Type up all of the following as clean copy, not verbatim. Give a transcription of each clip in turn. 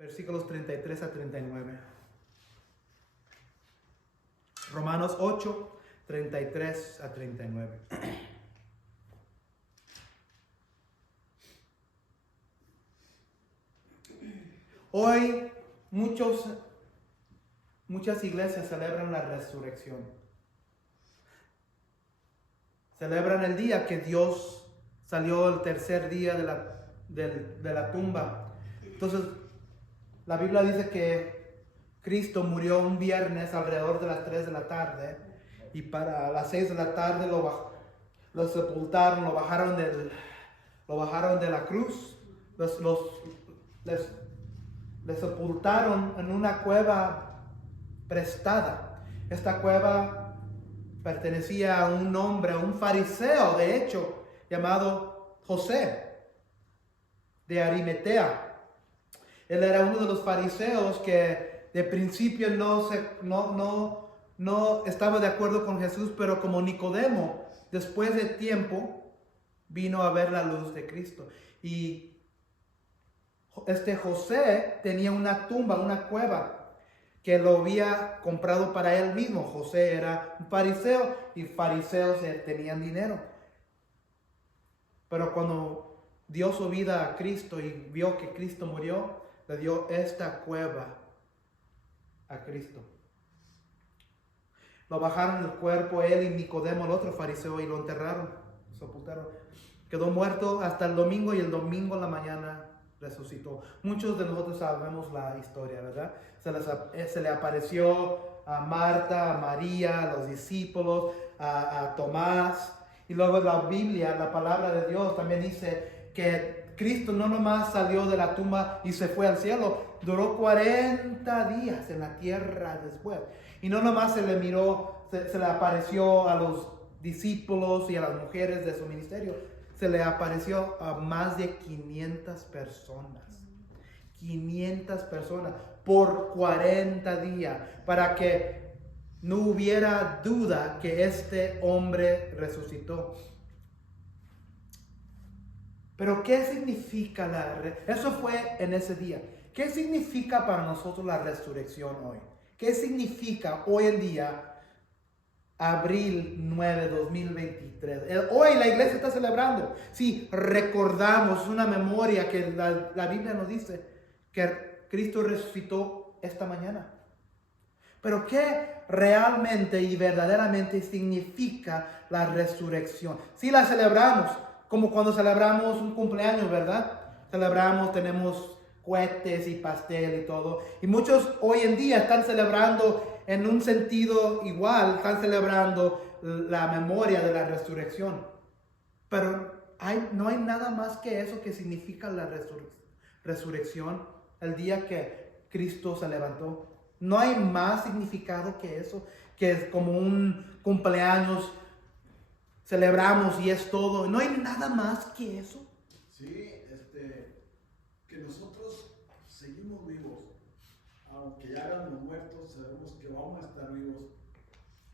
versículos 33 a 39. Romanos 8, 33 a 39. Hoy muchas iglesias celebran la resurrección. Celebran el día que Dios salió el tercer día de la tumba. Entonces, la Biblia dice que Cristo murió un viernes alrededor de las 3 de la tarde y para las 6 de la tarde lo sepultaron, lo bajaron de la cruz, le sepultaron en una cueva prestada. Esta cueva pertenecía a un hombre, a un fariseo, de hecho, llamado José de Arimatea. Él era uno de los fariseos que de principio no estaba de acuerdo con Jesús, pero como Nicodemo, después de tiempo, vino a ver la luz de Cristo. Y este José tenía una tumba, una cueva, que lo había comprado para él mismo. José era un fariseo y fariseos tenían dinero. Pero cuando dio su vida a Cristo y vio que Cristo murió, le dio esta cueva a Cristo. Lo bajaron del cuerpo, él y Nicodemo, el otro fariseo, y lo enterraron, lo sepultaron. Quedó muerto hasta el domingo y el domingo en la mañana resucitó. Muchos de nosotros sabemos la historia, ¿verdad? Se le apareció a Marta, a María, a los discípulos, a Tomás. Y luego la Biblia, la palabra de Dios también dice que Cristo no nomás salió de la tumba y se fue al cielo, duró 40 días en la tierra después. Y no nomás se le apareció a los discípulos y a las mujeres de su ministerio, se le apareció a más de 500 personas. 500 personas por 40 días, para que no hubiera duda que este hombre resucitó. Pero ¿qué significa eso fue en ese día? ¿Qué significa para nosotros la resurrección hoy? ¿Qué significa hoy en día, abril 9, 2023? Hoy la iglesia está celebrando. Sí, recordamos, es una memoria que la Biblia nos dice que Cristo resucitó esta mañana. Pero ¿qué realmente y verdaderamente significa la resurrección? Sí, la celebramos, como cuando celebramos un cumpleaños, ¿verdad? Celebramos, tenemos cohetes y pastel y todo. Y muchos hoy en día están celebrando en un sentido igual, están celebrando la memoria de la resurrección. Pero no hay nada más que eso que significa la resurrección, el día que Cristo se levantó. No hay más significado que eso, que es como un cumpleaños, celebramos y es todo. No hay nada más que eso. Sí, que nosotros seguimos vivos, aunque ya éramos muertos, sabemos que vamos a estar vivos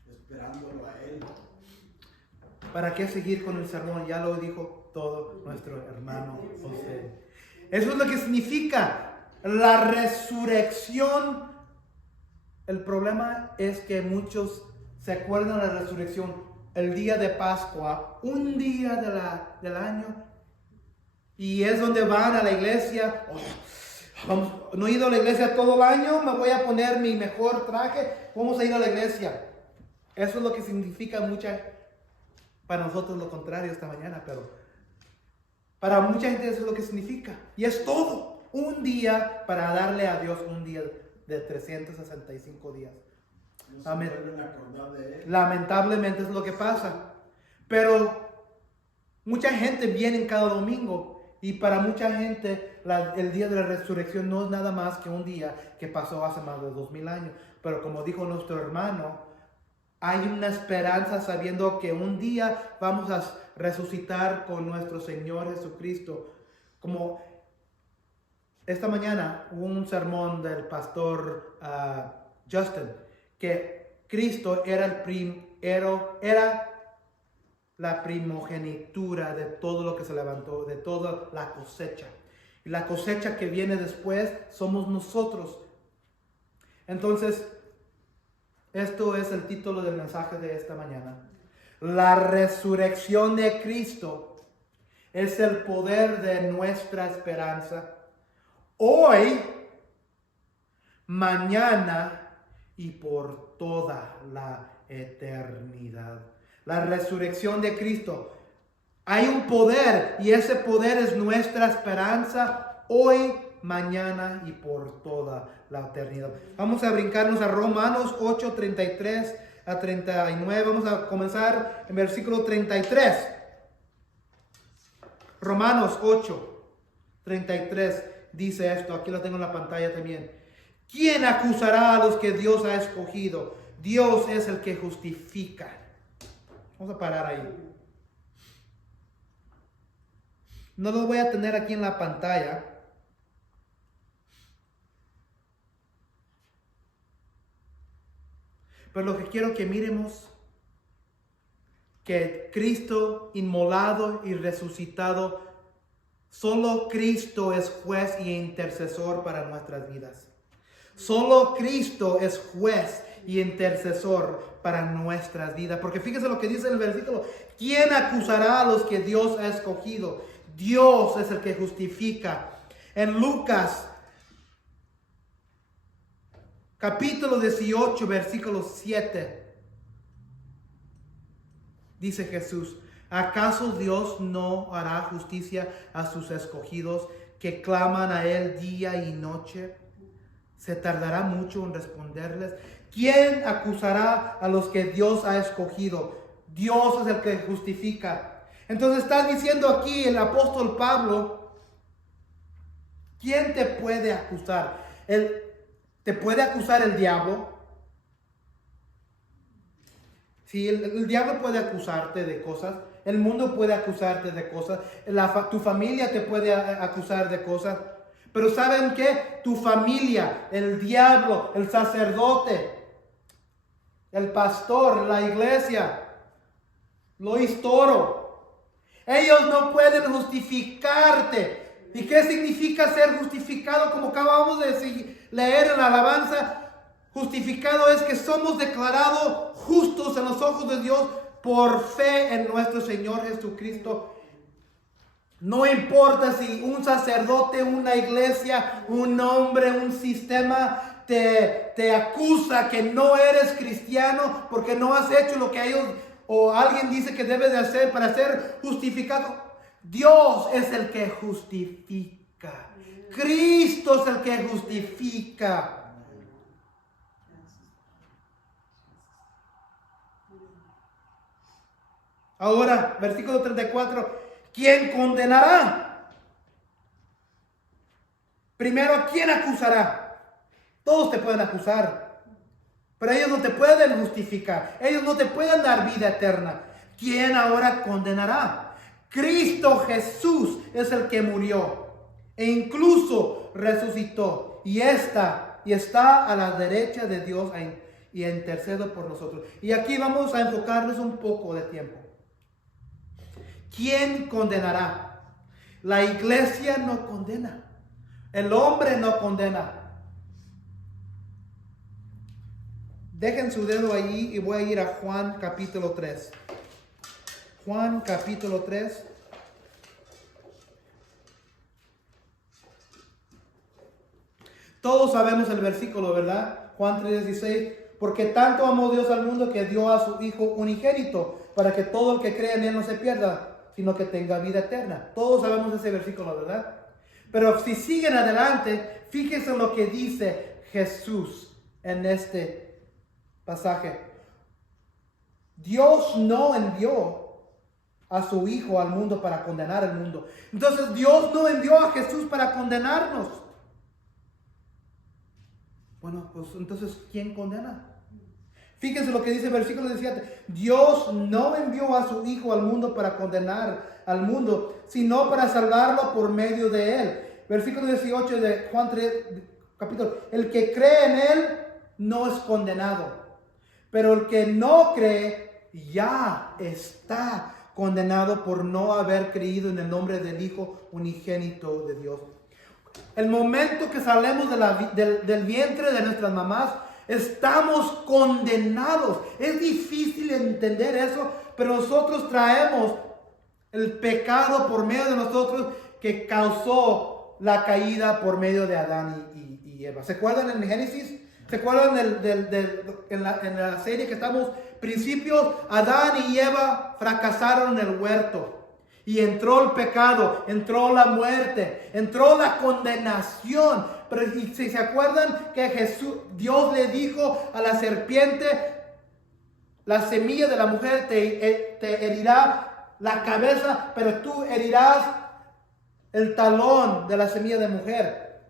esperándolo a Él. ¿Para qué seguir con el sermón? Ya lo dijo todo nuestro hermano José. Eso es lo que significa la resurrección. El problema es que muchos se acuerdan de la resurrección el día de Pascua, un día del año, y es donde van a la iglesia. No he ido a la iglesia todo el año, me voy a poner mi mejor traje, vamos a ir a la iglesia. Eso es lo que significa para nosotros lo contrario esta mañana, pero para mucha gente eso es lo que significa. Y es todo, un día para darle a Dios un día de 365 días. No se vuelven a acordar de Él. Lamentablemente es lo que pasa. Pero mucha gente viene cada domingo. Y para mucha gente el día de la resurrección no es nada más que un día que pasó hace más de 2000 años. Pero como dijo nuestro hermano, hay una esperanza sabiendo que un día vamos a resucitar con nuestro Señor Jesucristo. Como esta mañana hubo un sermón del pastor Justin, que Cristo era la primogenitura de todo lo que se levantó, de toda la cosecha. Y la cosecha que viene después somos nosotros. Entonces, esto es el título del mensaje de esta mañana. La resurrección de Cristo es el poder de nuestra esperanza. Hoy, mañana y por toda la eternidad. La resurrección de Cristo. Hay un poder y ese poder es nuestra esperanza hoy, mañana y por toda la eternidad. Vamos a brincarnos a Romanos 8, 33 a 39. Vamos a comenzar en versículo 33. Romanos 8, 33 dice esto. Aquí lo tengo en la pantalla también. ¿Quién acusará a los que Dios ha escogido? Dios es el que justifica. Vamos a parar ahí. No lo voy a tener aquí en la pantalla. Pero lo que quiero que miremos, que Cristo inmolado y resucitado, solo Cristo es juez y intercesor para nuestras vidas. Solo Cristo es juez y intercesor para nuestras vidas. Porque fíjese lo que dice el versículo. ¿Quién acusará a los que Dios ha escogido? Dios es el que justifica. En Lucas, capítulo 18, versículo 7, dice Jesús: ¿acaso Dios no hará justicia a sus escogidos que claman a Él día y noche? ¿Se tardará mucho en responderles? ¿Quién acusará a los que Dios ha escogido? Dios es el que justifica. Entonces está diciendo aquí el apóstol Pablo, ¿quién te puede acusar? ¿Te puede acusar el diablo? Sí, el diablo puede acusarte de cosas, el mundo puede acusarte de cosas, tu familia te puede acusar de cosas, pero ¿saben qué? Tu familia, el diablo, el sacerdote, el pastor, la iglesia, Lois Toro, ellos no pueden justificarte. ¿Y qué significa ser justificado? Como acabamos de leer en la alabanza, justificado es que somos declarados justos en los ojos de Dios por fe en nuestro Señor Jesucristo. No importa si un sacerdote, una iglesia, un hombre, un sistema te acusa que no eres cristiano porque no has hecho lo que ellos o alguien dice que debes de hacer para ser justificado. Dios es el que justifica. Cristo es el que justifica. Ahora, versículo 34. ¿Quién condenará? Primero, ¿quién acusará? Todos te pueden acusar. Pero ellos no te pueden justificar. Ellos no te pueden dar vida eterna. ¿Quién ahora condenará? Cristo Jesús es el que murió e incluso resucitó y está a la derecha de Dios y intercede por nosotros. Y aquí vamos a enfocarnos un poco de tiempo. ¿Quién condenará? La iglesia no condena. El hombre no condena. Dejen su dedo allí y voy a ir a Juan capítulo 3. Juan capítulo 3. Todos sabemos el versículo, ¿verdad? Juan 3:16. Porque tanto amó Dios al mundo que dio a su Hijo unigénito, para que todo el que crea en Él no se pierda, sino que tenga vida eterna. Todos sabemos ese versículo, ¿verdad? Pero si siguen adelante, fíjense lo que dice Jesús en este pasaje. Dios no envió a su Hijo al mundo para condenar al mundo. Entonces Dios no envió a Jesús para condenarnos. Bueno, pues entonces, ¿quién condena? Fíjense lo que dice el versículo 17. Dios no envió a su Hijo al mundo para condenar al mundo, sino para salvarlo por medio de Él. Versículo 18 de Juan 3, capítulo. El que cree en Él no es condenado, pero el que no cree ya está condenado por no haber creído en el nombre del Hijo unigénito de Dios. el momento que salimos del vientre de nuestras mamás, estamos condenados. Es difícil entender eso, pero nosotros traemos el pecado por medio de nosotros que causó la caída por medio de Adán y Eva. ¿Se acuerdan en Génesis? ¿Se acuerdan en la serie que estamos? Principios, Adán y Eva fracasaron en el huerto. Y entró el pecado, entró la muerte, entró la condenación. Pero si se acuerdan que Dios le dijo a la serpiente, la semilla de la mujer te herirá la cabeza, pero tú herirás el talón de la semilla de mujer.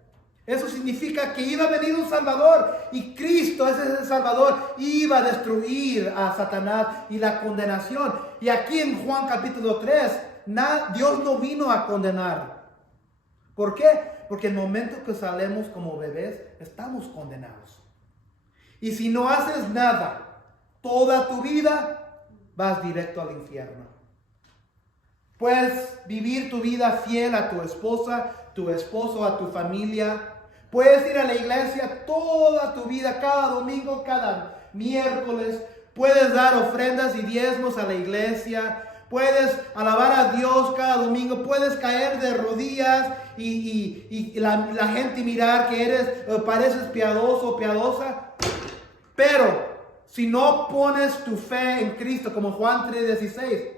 Eso significa que iba a venir un Salvador, y Cristo, ese es el Salvador, iba a destruir a Satanás y la condenación. Y aquí en Juan capítulo 3, Dios no vino a condenar. ¿Por qué? Porque el momento que salimos como bebés, estamos condenados. Y si no haces nada, toda tu vida, vas directo al infierno. Puedes vivir tu vida fiel a tu esposa, tu esposo, a tu familia. Puedes ir a la iglesia toda tu vida, cada domingo, cada miércoles. Puedes dar ofrendas y diezmos a la iglesia. Puedes alabar a Dios cada domingo. Puedes caer de rodillas y la gente mirar que pareces piadoso o piadosa. Pero si no pones tu fe en Cristo, como Juan 3:16,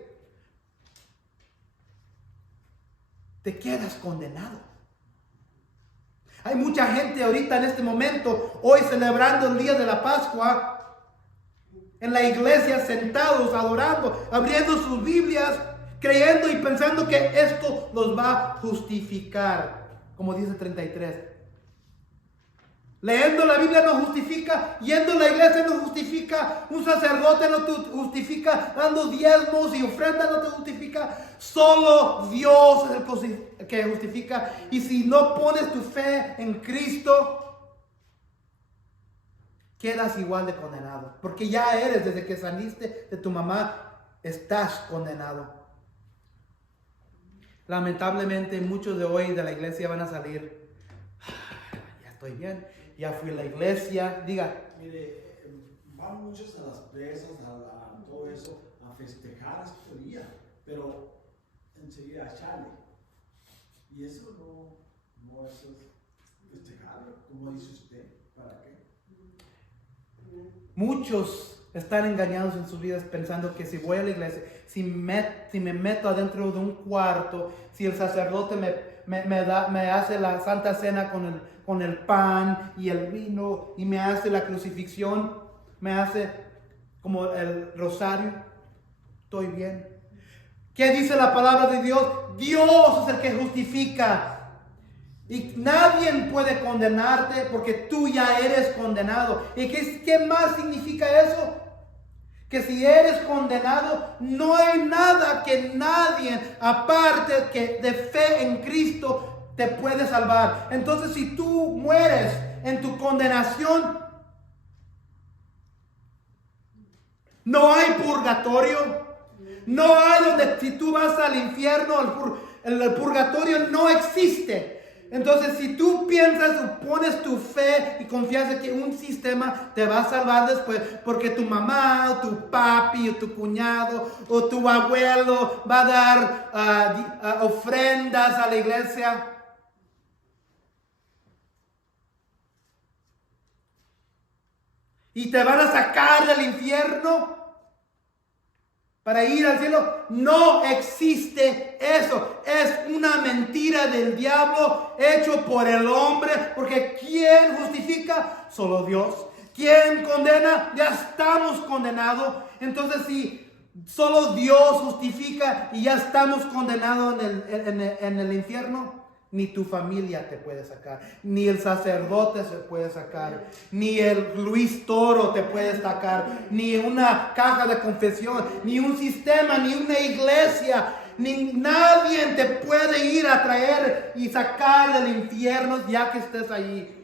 te quedas condenado. Hay mucha gente ahorita en este momento, hoy celebrando el día de la Pascua, en la iglesia sentados, adorando, abriendo sus Biblias, creyendo y pensando que esto los va a justificar, como dice 33. Leyendo la Biblia no justifica, yendo a la iglesia no justifica, un sacerdote no te justifica, dando diezmos y ofrendas no te justifica. Solo Dios es el que justifica. Y si no pones tu fe en Cristo, quedas igual de condenado. Porque ya eres, desde que saliste de tu mamá, estás condenado. Lamentablemente muchos de hoy de la iglesia van a salir, ya estoy bien, ya fui a la iglesia, diga. Mire, van muchos a las presas, a todo eso, a festejar este día, pero enseguida a Chale. Y eso no es festejar, como dice usted, ¿para qué? Muchos están engañados en sus vidas pensando que si voy a la iglesia, si me meto adentro de un cuarto, si el sacerdote me hace la Santa Cena con el pan y el vino, y me hace la crucifixión, me hace como el rosario, estoy bien. ¿Qué dice la palabra de Dios? Dios es el que justifica. Y nadie puede condenarte porque tú ya eres condenado. ¿Y qué más significa eso? Que si eres condenado, no hay nada que nadie, aparte que de fe en Cristo, te puede salvar. Entonces, si tú mueres en tu condenación, no hay purgatorio. No hay donde, si tú vas al infierno, el purgatorio no existe. Entonces, si tú piensas, pones tu fe y confías en que un sistema te va a salvar después, porque tu mamá, o tu papi, o tu cuñado, o tu abuelo va a dar ofrendas a la iglesia, y te van a sacar del infierno para ir al cielo, no existe eso. Es una mentira del diablo hecho por el hombre, porque ¿quién justifica? Solo Dios. ¿Quién condena? Ya estamos condenados. Entonces, si solo Dios justifica y ya estamos condenados en el infierno, ni tu familia te puede sacar, ni el sacerdote se puede sacar, ni el Luis Toro te puede sacar, ni una caja de confesión, ni un sistema, ni una iglesia, ni nadie te puede ir a traer y sacar del infierno ya que estés ahí.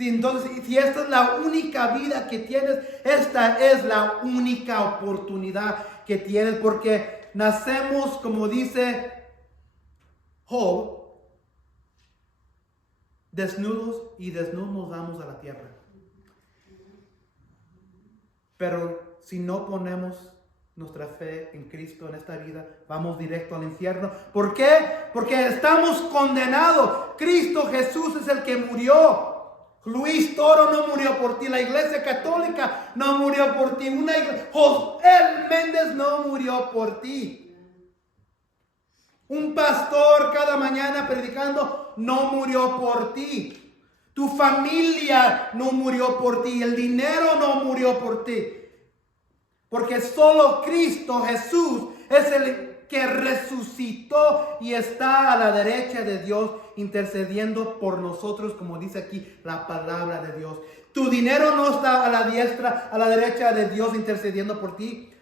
Entonces, si esta es la única vida que tienes, esta es la única oportunidad que tienes, porque nacemos, como dice Job, desnudos y desnudos nos vamos a la tierra. Pero si no ponemos nuestra fe en Cristo en esta vida, vamos directo al infierno. ¿Por qué? Porque estamos condenados. Cristo Jesús es el que murió. Luis Toro no murió por ti. La Iglesia Católica no murió por ti. Joel Méndez no murió por ti. Un pastor cada mañana predicando no murió por ti. Tu familia no murió por ti. El dinero no murió por ti. Porque solo Cristo Jesús es el que resucitó y está a la derecha de Dios intercediendo por nosotros, como dice aquí la palabra de Dios. Tu dinero no está a la diestra, a la derecha de Dios intercediendo por ti.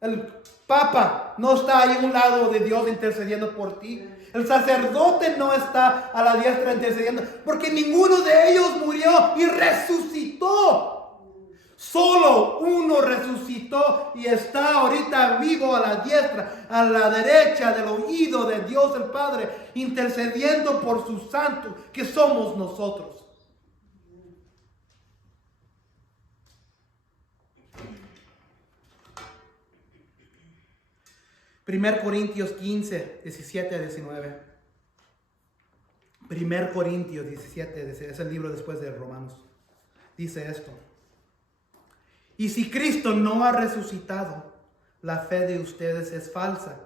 El Papa no está ahí a un lado de Dios intercediendo por ti. El sacerdote no está a la diestra intercediendo, porque ninguno de ellos murió y resucitó. Solo uno resucitó y está ahorita vivo a la diestra, a la derecha del oído de Dios el Padre, intercediendo por sus santos, que somos nosotros. Primer Corintios 15, 17 a 19. Primer Corintios 17, es el libro después de Romanos. Dice esto. Y si Cristo no ha resucitado, la fe de ustedes es falsa,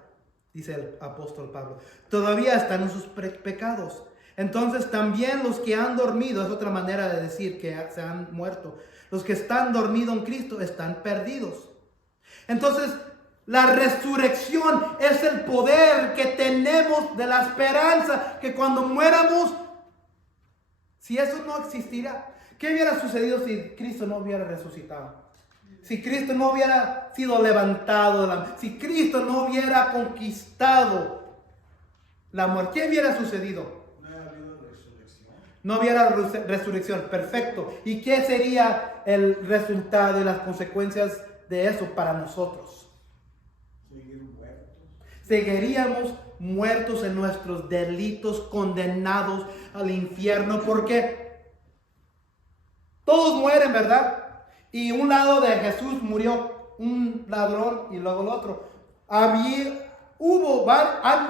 dice el apóstol Pablo. Todavía están en sus pecados. Entonces también los que han dormido, es otra manera de decir que se han muerto. Los que están dormidos en Cristo están perdidos. Entonces, la resurrección es el poder que tenemos de la esperanza que cuando muéramos, si eso no existiera, ¿qué hubiera sucedido si Cristo no hubiera resucitado? Si Cristo no hubiera sido levantado, si Cristo no hubiera conquistado la muerte, ¿qué hubiera sucedido? No hubiera habido resurrección. No hubiera resurrección, perfecto. ¿Y qué sería el resultado y las consecuencias de eso para nosotros? Seguir muertos. Seguiríamos muertos en nuestros delitos, condenados al infierno, porque todos mueren, ¿verdad? Y un lado de Jesús murió un ladrón y luego el otro. Hay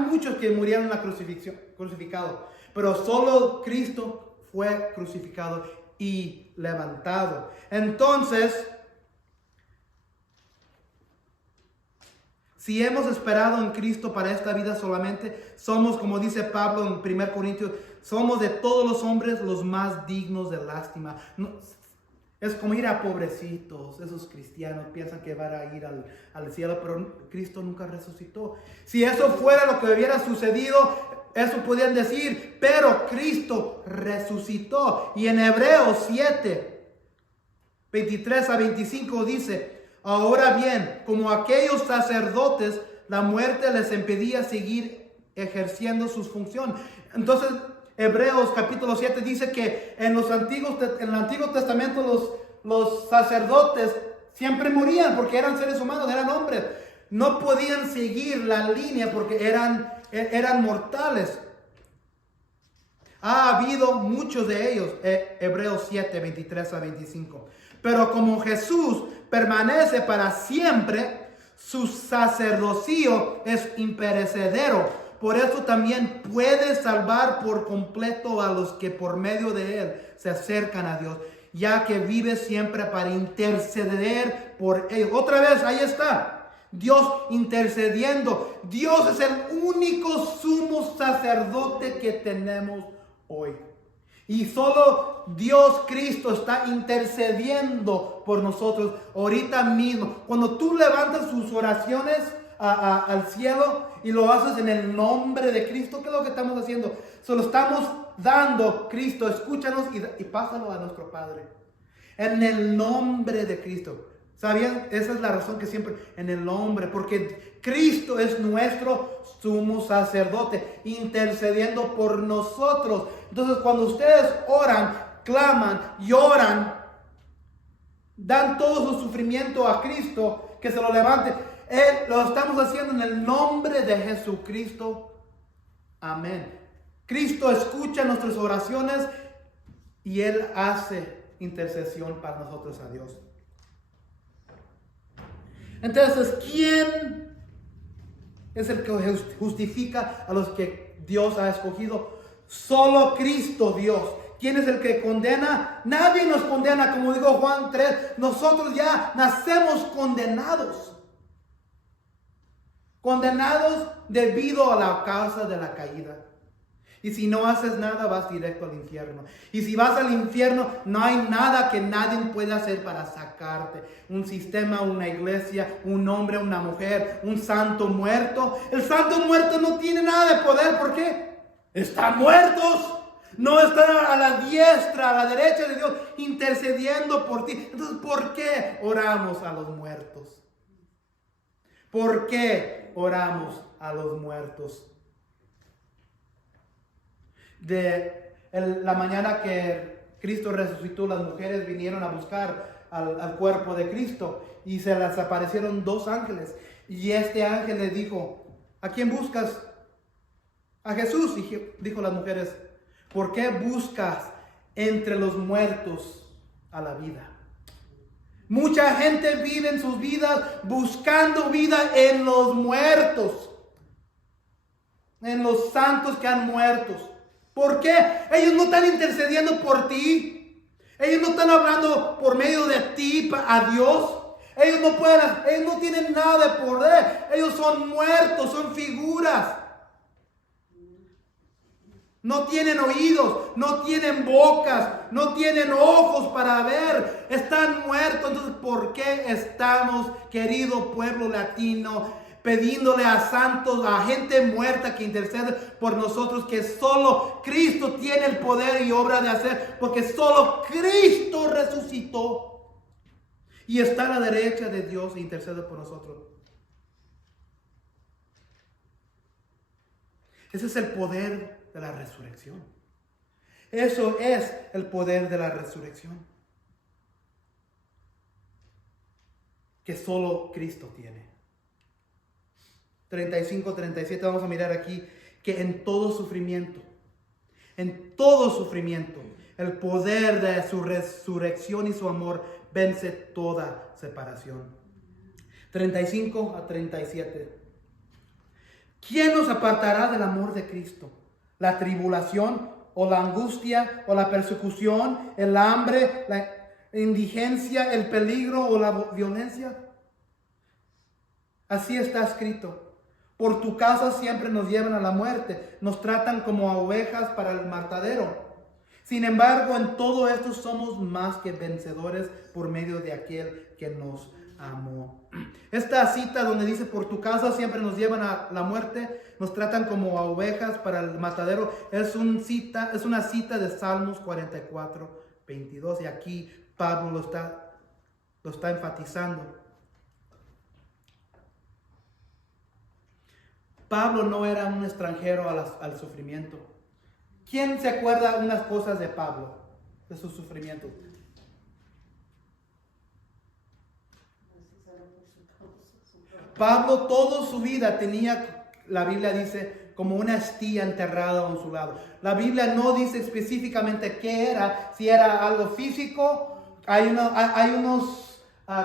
muchos que murieron en la crucifixión, crucificado, pero solo Cristo fue crucificado y levantado. Entonces, si hemos esperado en Cristo para esta vida solamente, somos, como dice Pablo en 1 Corintios, somos de todos los hombres los más dignos de lástima. Es como ir a pobrecitos, esos cristianos piensan que van a ir al cielo, pero Cristo nunca resucitó. Si eso fuera lo que hubiera sucedido, eso podrían decir, pero Cristo resucitó. Y en Hebreos 7, 23 a 25 dice, ahora bien, como aquellos sacerdotes, la muerte les impedía seguir ejerciendo sus funciones. Entonces, Hebreos capítulo 7 dice que en el Antiguo Testamento los sacerdotes siempre morían porque eran seres humanos, eran hombres. No podían seguir la línea porque eran mortales. Ha habido muchos de ellos, Hebreos 7, 23 a 25. Pero como Jesús permanece para siempre, su sacerdocio es imperecedero. Por eso también puede salvar por completo a los que por medio de él se acercan a Dios, ya que vive siempre para interceder por ellos. Otra vez, ahí está, Dios intercediendo. Dios es el único sumo sacerdote que tenemos hoy. Y solo Dios Cristo está intercediendo por nosotros ahorita mismo. Cuando tú levantas sus oraciones al cielo y lo haces en el nombre de Cristo, ¿qué es lo que estamos haciendo? Solo estamos dando, Cristo, escúchanos y pásalo a nuestro Padre. En el nombre de Cristo. ¿Sabían? Esa es la razón que siempre, en el nombre, porque Cristo es nuestro sumo sacerdote, intercediendo por nosotros. Entonces, cuando ustedes oran, claman, lloran, dan todo su sufrimiento a Cristo, que se lo levante. Lo estamos haciendo en el nombre de Jesucristo. Amén. Cristo escucha nuestras oraciones y Él hace intercesión para nosotros a Dios. Entonces, ¿quién es el que justifica a los que Dios ha escogido? Solo Cristo Dios. ¿Quién es el que condena? Nadie nos condena, como dijo Juan 3. Nosotros ya nacemos condenados. Condenados debido a la causa de la caída. Y si no haces nada, vas directo al infierno. Y si vas al infierno, no hay nada que nadie pueda hacer para sacarte. Un sistema, una iglesia, un hombre, una mujer, un santo muerto. El santo muerto no tiene nada de poder. ¿Por qué? Están muertos. No están a la diestra, a la derecha de Dios, intercediendo por ti. Entonces, ¿por qué oramos a los muertos? ¿Por qué oramos a los muertos? La mañana que Cristo resucitó, las mujeres vinieron a buscar al cuerpo de Cristo y se les aparecieron 2 ángeles. Y este ángel les dijo: ¿a quién buscas? A Jesús. Y dijo las mujeres: ¿por qué buscas entre los muertos a la vida? Mucha gente vive en sus vidas buscando vida en los muertos, en los santos que han muerto. ¿Por qué? Ellos no están intercediendo por ti. Ellos no están hablando por medio de ti a Dios. Ellos no tienen nada de poder. Ellos son muertos, son figuras. No tienen oídos, no tienen bocas, no tienen ojos para ver. Están muertos. Entonces, ¿por qué estamos, querido pueblo latino, pidiéndole a santos, a gente muerta que intercede por nosotros, que solo Cristo tiene el poder y obra de hacer? Porque solo Cristo resucitó y está a la derecha de Dios e intercede por nosotros. Ese es el poder de la resurrección. Eso es el poder de la resurrección que solo Cristo tiene. 35, 37, vamos a mirar aquí que en todo sufrimiento, el poder de su resurrección y su amor vence toda separación. 35 a 37. ¿Quién nos apartará del amor de Cristo? ¿La tribulación o la angustia o la persecución, el hambre, la indigencia, el peligro o la violencia? Así está escrito: por tu causa siempre nos llevan a la muerte, nos tratan como a ovejas para el matadero. Sin embargo, en todo esto somos más que vencedores por medio de aquel que nos amó. Esta cita donde dice: por tu causa siempre nos llevan a la muerte, nos tratan como a ovejas para el matadero, es una cita de Salmos 44, 22. Y aquí Pablo lo está enfatizando. Pablo no era un extranjero al sufrimiento. ¿Quién se acuerda unas cosas de Pablo, de sus sufrimientos? Pablo toda su vida tenía, la Biblia dice, como una astilla enterrada en su lado. La Biblia no dice específicamente qué era, si era algo físico. Hay unos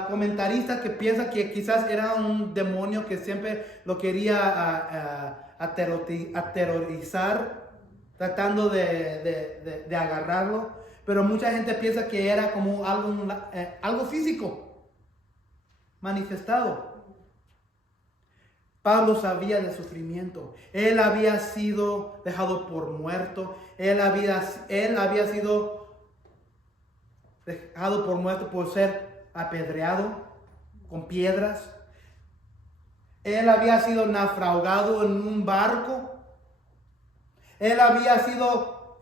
comentaristas que piensan que quizás era un demonio que siempre lo quería aterrorizar, tratando de agarrarlo. Pero mucha gente piensa que era como algo físico, manifestado. Pablo sabía del sufrimiento. Él había sido dejado por muerto. Él había sido dejado por muerto por ser apedreado con piedras. Él había sido naufragado en un barco. Él había sido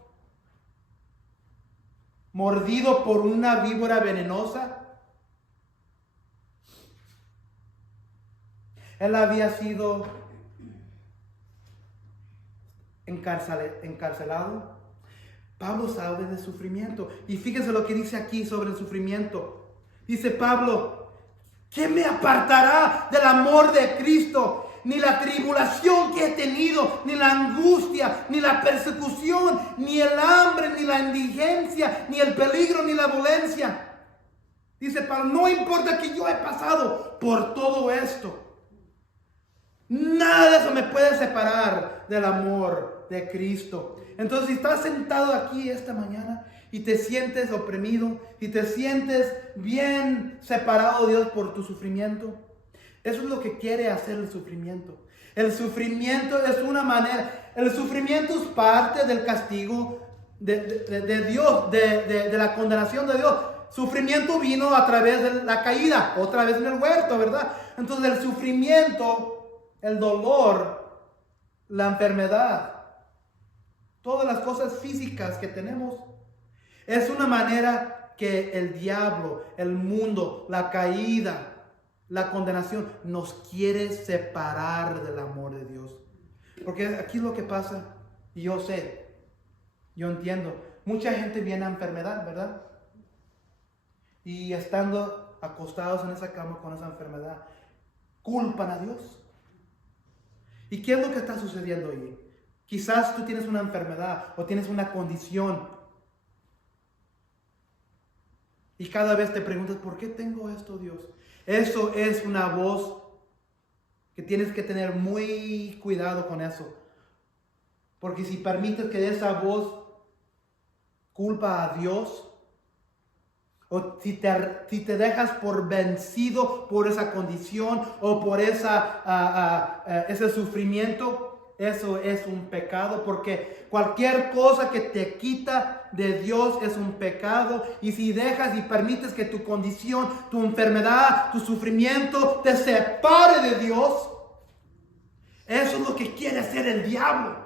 mordido por una víbora venenosa. Él había sido encarcelado. Pablo sabe de sufrimiento. Y fíjense lo que dice aquí sobre el sufrimiento. Dice Pablo: ¿quién me apartará del amor de Cristo? ni la tribulación que he tenido, ni la angustia, ni la persecución, ni el hambre, ni la indigencia, ni el peligro, ni la violencia. Dice Pablo, no importa que yo he pasado por todo esto. Nada de eso me puede separar del amor de Cristo. Entonces, si estás sentado aquí esta mañana y te sientes oprimido, y te sientes bien separado de Dios por tu sufrimiento, eso es lo que quiere hacer el sufrimiento. El sufrimiento es una manera, el sufrimiento es parte del castigo de Dios, de la condenación de Dios. Sufrimiento vino a través de la caída, otra vez en el huerto, ¿verdad? Entonces el sufrimiento, el dolor, la enfermedad, todas las cosas físicas que tenemos, es una manera que el diablo, el mundo, la caída, la condenación nos quiere separar del amor de Dios. Porque aquí es lo que pasa, y yo sé, yo entiendo, mucha gente viene a enfermedad, ¿verdad? Y estando acostados en esa cama con esa enfermedad, culpan a Dios. ¿Y qué es lo que está sucediendo allí? Quizás tú tienes una enfermedad o tienes una condición y cada vez te preguntas, ¿por qué tengo esto, Dios? Eso es una voz que tienes que tener muy cuidado con eso. Porque si permites que esa voz culpa a Dios, o si te dejas por vencido por esa condición o por ese sufrimiento, eso es un pecado, porque cualquier cosa que te quita de Dios es un pecado. Y si dejas y permites que tu condición, tu enfermedad, tu sufrimiento te separe de Dios, eso es lo que quiere hacer el diablo.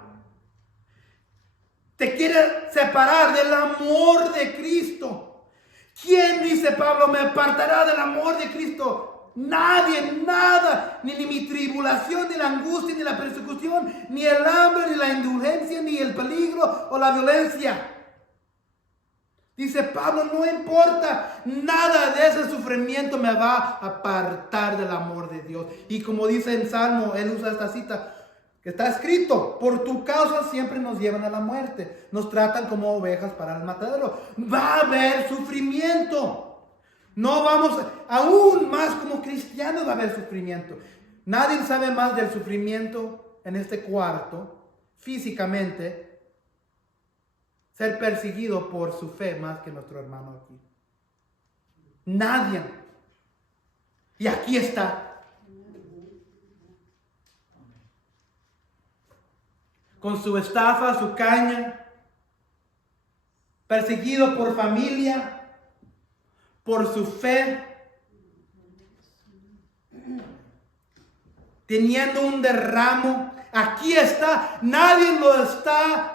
Te quiere separar del amor de Cristo. ¿Quién, dice Pablo, me apartará del amor de Cristo? Nadie, nada, ni mi tribulación, ni la angustia, ni la persecución, ni el hambre, ni la indulgencia, ni el peligro o la violencia. Dice Pablo, no importa, nada de ese sufrimiento me va a apartar del amor de Dios. Y como dice en Salmo, él usa esta cita, que está escrito, por tu causa siempre nos llevan a la muerte, nos tratan como ovejas para el matadero. Va a haber sufrimiento. No vamos, aún más como cristianos va a haber sufrimiento. Nadie sabe más del sufrimiento en este cuarto, físicamente, ser perseguido por su fe más que nuestro hermano aquí. Nadie. Y aquí está. Con su estafa, su caña, perseguido por familia, por su fe, teniendo un derramo. Aquí está, nadie lo está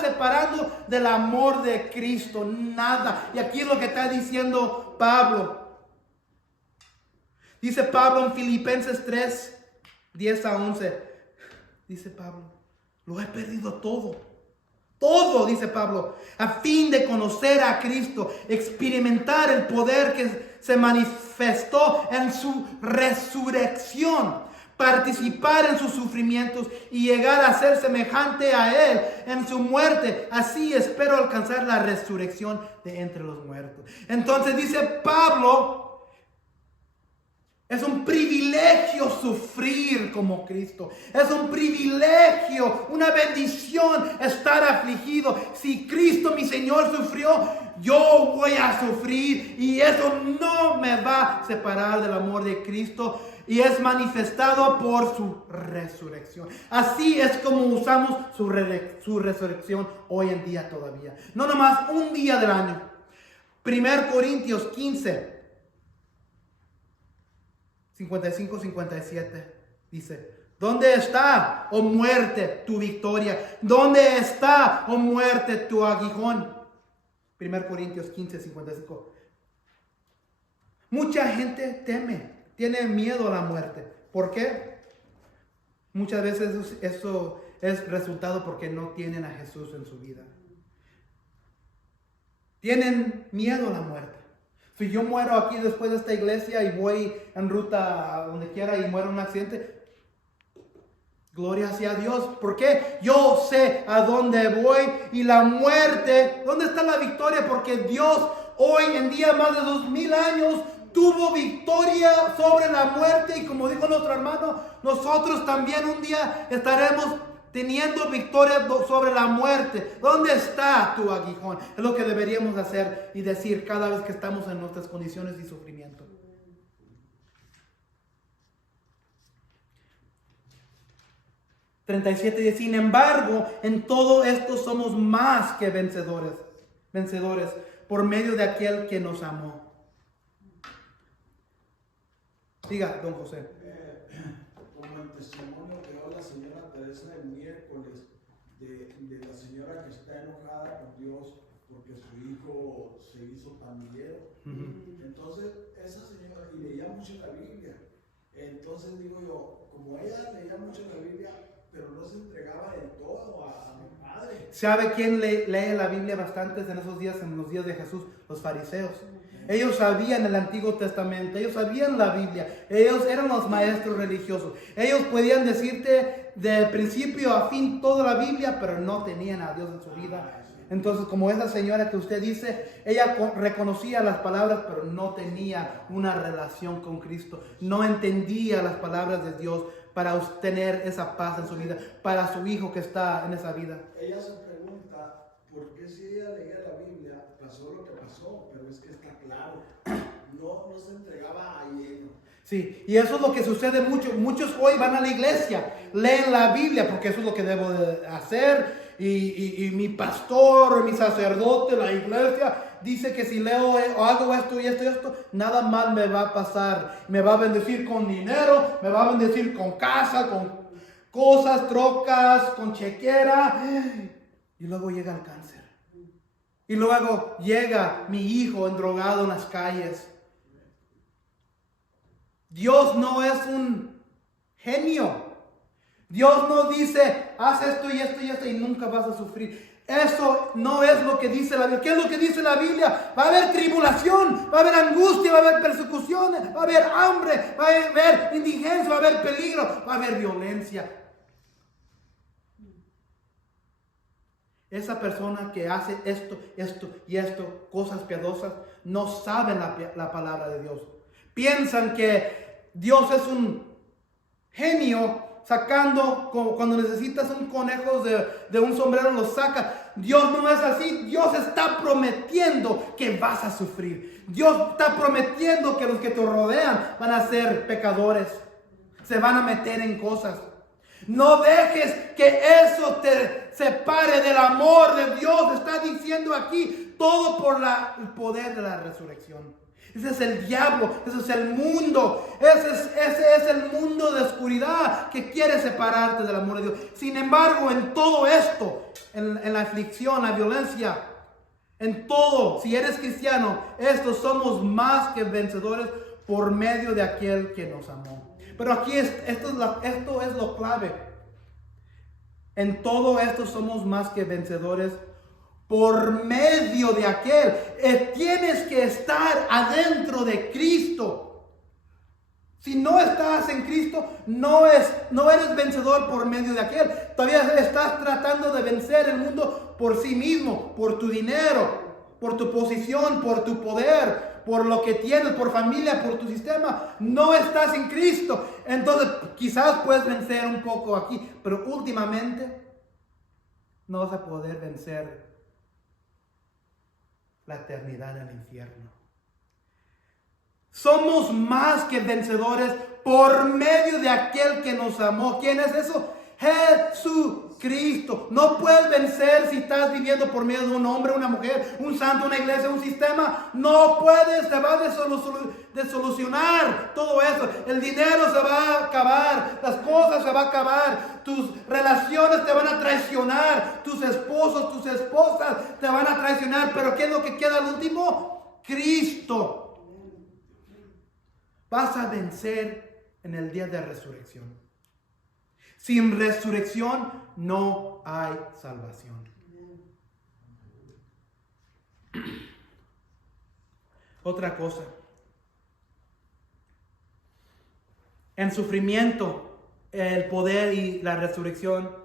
separando del amor de Cristo, nada. Y aquí es lo que está diciendo Pablo. Dice Pablo en Filipenses 3, 10 a 11. Dice Pablo, lo he perdido todo. Todo, dice Pablo, a fin de conocer a Cristo, experimentar el poder que se manifestó en su resurrección, participar en sus sufrimientos y llegar a ser semejante a Él en su muerte. Así espero alcanzar la resurrección de entre los muertos. Entonces dice Pablo, es un privilegio sufrir como Cristo. Es un privilegio, una bendición estar afligido. Si Cristo mi Señor sufrió, yo voy a sufrir. Y eso no me va a separar del amor de Cristo. Y es manifestado por su resurrección. Así es como usamos su resurrección hoy en día todavía. No nomás un día del año. 1 Corintios 15. 55-57 dice, ¿dónde está, oh muerte, tu victoria? ¿Dónde está, oh muerte, tu aguijón? 1 Corintios 15-55. Mucha gente tiene miedo a la muerte. ¿Por qué? Muchas veces eso es resultado porque no tienen a Jesús en su vida. Tienen miedo a la muerte. Si yo muero aquí después de esta iglesia y voy en ruta a donde quiera y muero en un accidente, gloria sea Dios. ¿Por qué? Yo sé a dónde voy. Y la muerte, ¿dónde está la victoria? Porque Dios hoy en día, más de 2000 años, tuvo victoria sobre la muerte. Y como dijo nuestro hermano, nosotros también un día estaremos teniendo victoria sobre la muerte. ¿Dónde está tu aguijón? Es lo que deberíamos hacer y decir cada vez que estamos en nuestras condiciones y sufrimiento. dice: sin embargo, en todo esto somos más que vencedores por medio de aquel que nos amó. Diga, don José. Como el testimonio que dio la señora Teresa el miércoles de la señora que está enojada con Dios porque su hijo se hizo pandillero. Entonces, esa señora, y leía mucho la Biblia. Entonces digo yo, como ella leía mucho la Biblia, pero no se entregaba del todo a mi padre. ¿Sabe quién lee la Biblia bastantes en esos días, en los días de Jesús? Los fariseos. Ellos sabían el Antiguo Testamento, ellos sabían la Biblia, ellos eran los maestros religiosos. Ellos podían decirte de principio a fin toda la Biblia, pero no tenían a Dios en su vida. Entonces, como esa señora que usted dice, ella reconocía las palabras, pero no tenía una relación con Cristo. No entendía las palabras de Dios para tener esa paz en su vida, para su hijo que está en esa vida. Ella se pregunta, ¿por qué si ella leía la Biblia pasó lo que pasó? Pero es que está claro, no se entregaba a lleno. Sí, y eso es lo que sucede mucho. Muchos hoy van a la iglesia, leen la Biblia porque eso es lo que debo de hacer. Y mi pastor, mi sacerdote, la iglesia dice que si leo o hago esto y esto, nada más me va a pasar. Me va a bendecir con dinero, me va a bendecir con casa, con cosas, trocas, con chequera. Y luego llega el cáncer. Y luego llega mi hijo endrogado en las calles. Dios no es un genio. Dios no dice, haz esto y esto y esto y nunca vas a sufrir. Eso no es lo que dice la Biblia. ¿Qué es lo que dice la Biblia? Va a haber tribulación, va a haber angustia, va a haber persecuciones, va a haber hambre, va a haber indigencia, va a haber peligro, va a haber violencia. Esa persona que hace esto y esto, cosas piadosas, no saben la palabra de Dios. Piensan que Dios es un genio sacando, cuando necesitas un conejo de un sombrero, lo saca. Dios no es así. Dios está prometiendo que vas a sufrir. Dios está prometiendo que los que te rodean van a ser pecadores. Se van a meter en cosas. No dejes que eso te separe del amor de Dios. Está diciendo aquí todo por el poder de la resurrección. Ese es el diablo, ese es el mundo, ese es el mundo de oscuridad que quiere separarte del amor de Dios. Sin embargo, en todo esto, en la aflicción, la violencia, en todo, si eres cristiano, estos somos más que vencedores por medio de aquel que nos amó. Pero aquí esto es lo clave. En todo esto somos más que vencedores por medio de aquel. Tienes que estar adentro de Cristo. Si no estás en Cristo, no eres vencedor por medio de aquel. Todavía estás tratando de vencer el mundo por sí mismo, por tu dinero, por tu posición, por tu poder, por lo que tienes, por familia, por tu sistema. No estás en Cristo. Entonces quizás puedes vencer un poco aquí, pero últimamente no vas a poder vencer la eternidad en el infierno. Somos más que vencedores por medio de aquel que nos amó. ¿Quién es eso? Jesucristo. No puedes vencer si estás viviendo por medio de un hombre, una mujer, un santo, una iglesia, un sistema. No puedes, te va a desolucionar todo eso. El dinero se va a acabar, las cosas se van a acabar, tus relaciones te van a traicionar, tus esposos, tus esposas te van a traicionar. Pero ¿qué es lo que queda al último? Cristo. Vas a vencer en el día de resurrección. Sin resurrección no hay salvación. otra cosa. En sufrimiento, el poder y la resurrección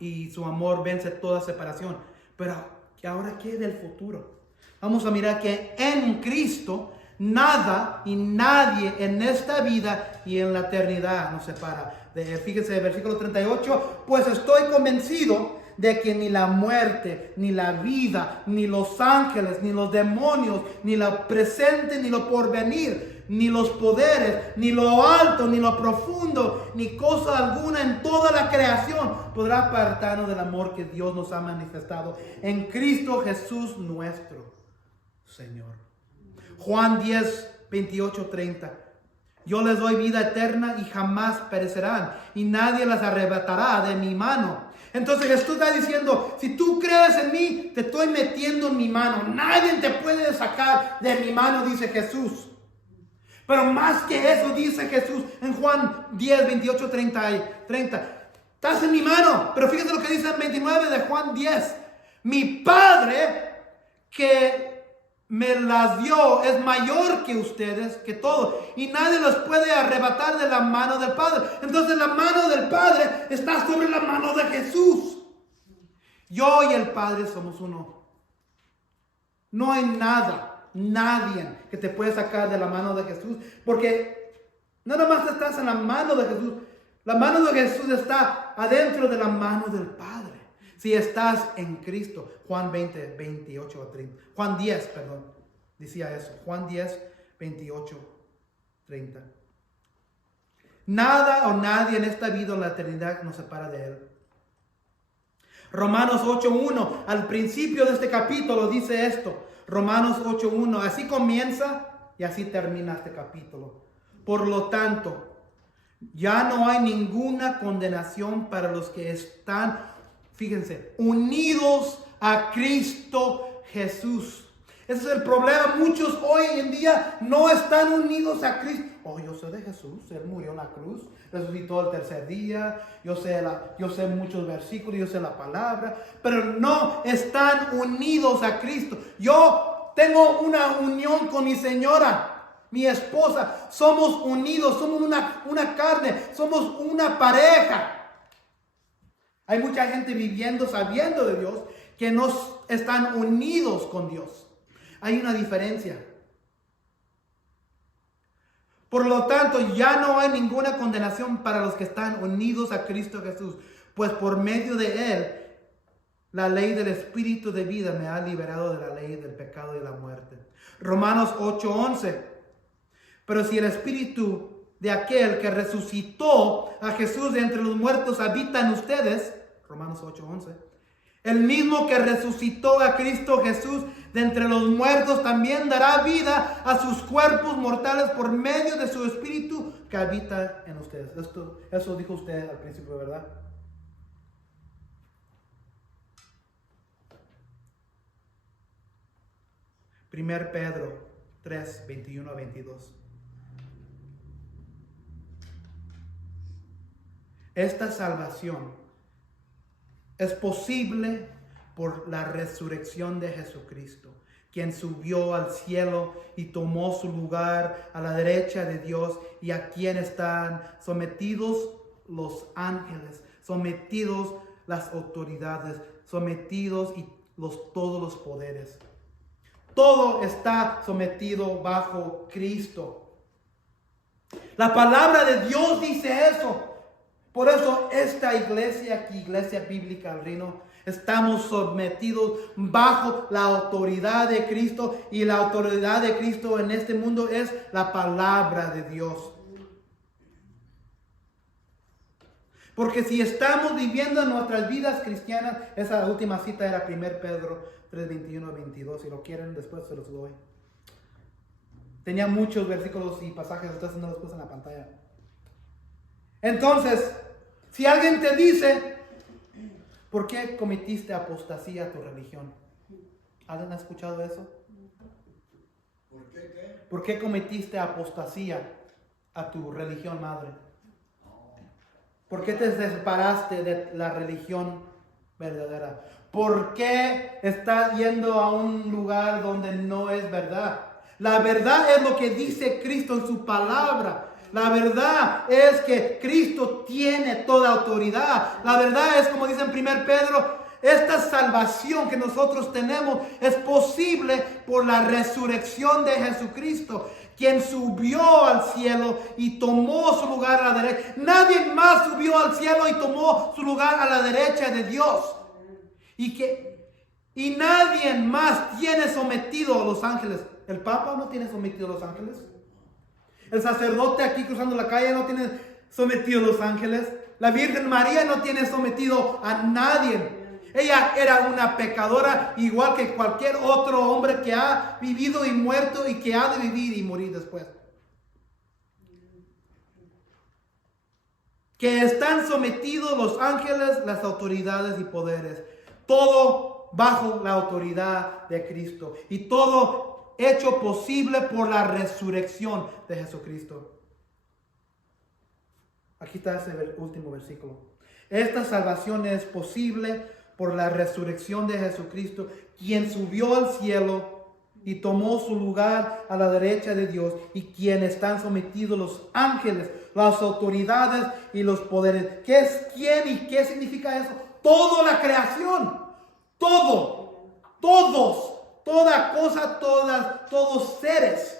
y su amor vence toda separación. Pero ahora, ¿qué del futuro? Vamos a mirar que en Cristo nada y nadie en esta vida y en la eternidad nos separa. Fíjense el versículo 38. Pues estoy convencido de que ni la muerte, ni la vida, ni los ángeles, ni los demonios, ni lo presente, ni lo porvenir, ni los poderes, ni lo alto, ni lo profundo, ni cosa alguna en toda la creación podrá apartarnos del amor que Dios nos ha manifestado en Cristo Jesús nuestro Señor. Juan 10, 28, 30. Yo les doy vida eterna y jamás perecerán, y nadie las arrebatará de mi mano. Entonces Jesús está diciendo, si tú crees en mí, te estoy metiendo en mi mano. Nadie te puede sacar de mi mano, dice Jesús. Pero más que eso, dice Jesús en Juan 10, 28, 30. Estás en mi mano. Pero fíjate lo que dice en 29 de Juan 10. Mi Padre que me las dio es mayor que ustedes, que todos, y nadie los puede arrebatar de la mano del Padre. Entonces la mano del Padre está sobre la mano de Jesús. Yo y el Padre somos uno. No hay nadie que te puede sacar de la mano de Jesús, porque no nomás estás en la mano de Jesús, la mano de Jesús está adentro de la mano del Padre. Si estás en Cristo. Juan 20, 28 a 30. Juan 10, perdón. Decía eso. Juan 10, 28, 30. Nada o nadie en esta vida o en la eternidad nos separa de Él. Romanos 8:1. Al principio de este capítulo dice esto. Romanos 8:1. Así comienza y así termina este capítulo. Por lo tanto, ya no hay ninguna condenación para los que están, fíjense, unidos a Cristo Jesús. Ese es el problema. Muchos hoy en día no están unidos a Cristo. Oh, yo sé de Jesús. Él murió en la cruz, resucitó el tercer día. Yo sé muchos versículos, yo sé la palabra. Pero no están unidos a Cristo. Yo tengo una unión con mi señora, mi esposa. Somos unidos, somos una carne, somos una pareja. Hay mucha gente viviendo, sabiendo de Dios, que no están unidos con Dios. Hay una diferencia. Por lo tanto, ya no hay ninguna condenación para los que están unidos a Cristo Jesús, pues por medio de Él, la ley del Espíritu de vida me ha liberado de la ley del pecado y la muerte. Romanos 8:11. Pero si el Espíritu de aquel que resucitó a Jesús de entre los muertos habita en ustedes, Romanos 8:11, el mismo que resucitó a Cristo Jesús de entre los muertos también dará vida a sus cuerpos mortales por medio de su Espíritu que habita en ustedes. Eso dijo usted al principio, ¿verdad? Primer Pedro 3, 21 a 22. Esta salvación es posible por la resurrección de Jesucristo, quien subió al cielo y tomó su lugar a la derecha de Dios, y a quien están sometidos los ángeles, sometidos las autoridades, sometidos todos los poderes. Todo está sometido bajo Cristo. La palabra de Dios dice eso. Por eso esta iglesia aquí, Iglesia Bíblica El Reino, estamos sometidos bajo la autoridad de Cristo, y la autoridad de Cristo en este mundo es la palabra de Dios. Porque si estamos viviendo nuestras vidas cristianas, esa última cita era 1 Pedro 3, 21 a 22. Si lo quieren, después se los doy. Tenía muchos versículos y pasajes, entonces no los puse en la pantalla. Entonces, si alguien te dice, ¿por qué cometiste apostasía a tu religión? ¿Alguien ha escuchado eso? ¿Por qué qué? ¿Por qué cometiste apostasía a tu religión madre? ¿Por qué te separaste de la religión verdadera? ¿Por qué estás yendo a un lugar donde no es verdad? La verdad es lo que dice Cristo en su palabra. La verdad es que Cristo tiene toda autoridad. La verdad es, como dice en 1 Pedro, esta salvación que nosotros tenemos es posible por la resurrección de Jesucristo, quien subió al cielo y tomó su lugar a la derecha. Nadie más subió al cielo y tomó su lugar a la derecha de Dios. Y nadie más tiene sometido a los ángeles. El Papa no tiene sometido a los ángeles. El sacerdote aquí cruzando la calle no tiene sometido a los ángeles. La Virgen María no tiene sometido a nadie. Ella era una pecadora igual que cualquier otro hombre que ha vivido y muerto y que ha de vivir y morir después. Que están sometidos los ángeles, las autoridades y poderes. Todo bajo la autoridad de Cristo. Y todo hecho posible por la resurrección de Jesucristo. Aquí está ese último versículo. Esta salvación es posible por la resurrección de Jesucristo, quien subió al cielo y tomó su lugar a la derecha de Dios, y quien están sometidos los ángeles, las autoridades y los poderes. ¿Qué es quién y qué significa eso? Toda la creación, todos, toda cosa, todos seres.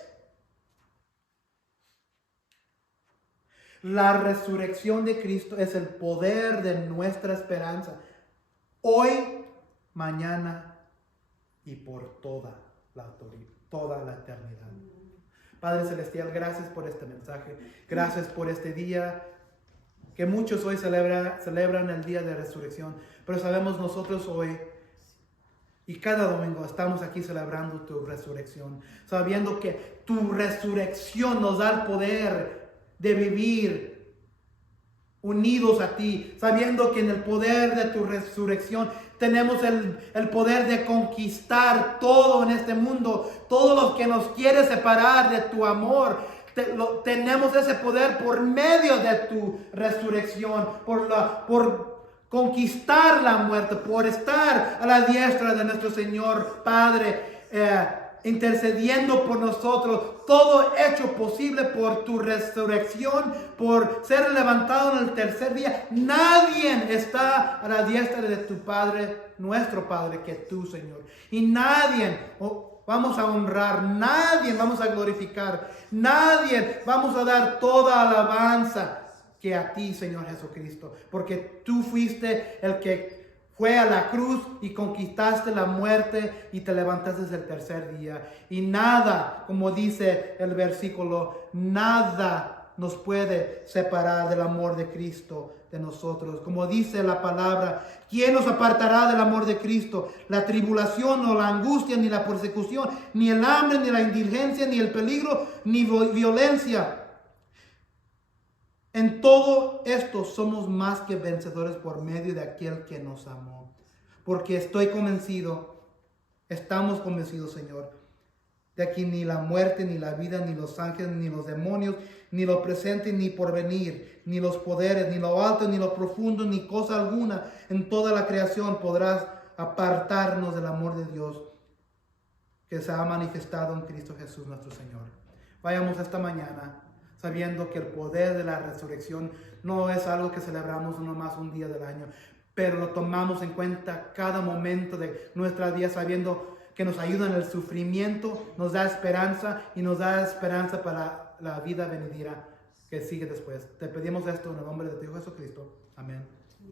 La resurrección de Cristo es el poder de nuestra esperanza. Hoy, mañana y por toda la eternidad. Padre Celestial, gracias por este mensaje. Gracias por este día que muchos hoy celebran el día de resurrección. Pero sabemos nosotros hoy y cada domingo estamos aquí celebrando tu resurrección. Sabiendo que tu resurrección nos da el poder de vivir unidos a ti, sabiendo que en el poder de tu resurrección tenemos el poder de conquistar todo en este mundo, todo lo que nos quiere separar de tu amor. Tenemos ese poder por medio de tu resurrección, por conquistar la muerte, por estar a la diestra de nuestro Señor Padre, intercediendo por nosotros, todo hecho posible por tu resurrección, por ser levantado en el tercer día. Nadie está a la diestra de tu Padre, nuestro Padre, que tú, Señor. Y nadie vamos a honrar, nadie vamos a glorificar, nadie vamos a dar toda alabanza que a ti, Señor Jesucristo, porque tú fuiste el que fue a la cruz y conquistaste la muerte y te levantaste el tercer día. Y nada, como dice el versículo, nada nos puede separar del amor de Cristo de nosotros. Como dice la palabra, ¿quién nos apartará del amor de Cristo? La tribulación o la angustia, ni la persecución, ni el hambre, ni la indigencia, ni el peligro, ni violencia. En todo esto somos más que vencedores por medio de aquel que nos amó. Porque estamos convencidos, Señor, de que ni la muerte, ni la vida, ni los ángeles, ni los demonios, ni lo presente, ni por venir, ni los poderes, ni lo alto, ni lo profundo, ni cosa alguna en toda la creación podrás apartarnos del amor de Dios que se ha manifestado en Cristo Jesús nuestro Señor. Vayamos esta mañana sabiendo que el poder de la resurrección no es algo que celebramos nomás un día del año, pero lo tomamos en cuenta cada momento de nuestra vida, sabiendo que nos ayuda en el sufrimiento, nos da esperanza y nos da esperanza para la vida venidera que sigue después. Te pedimos esto en el nombre de Dios Jesucristo. Amén.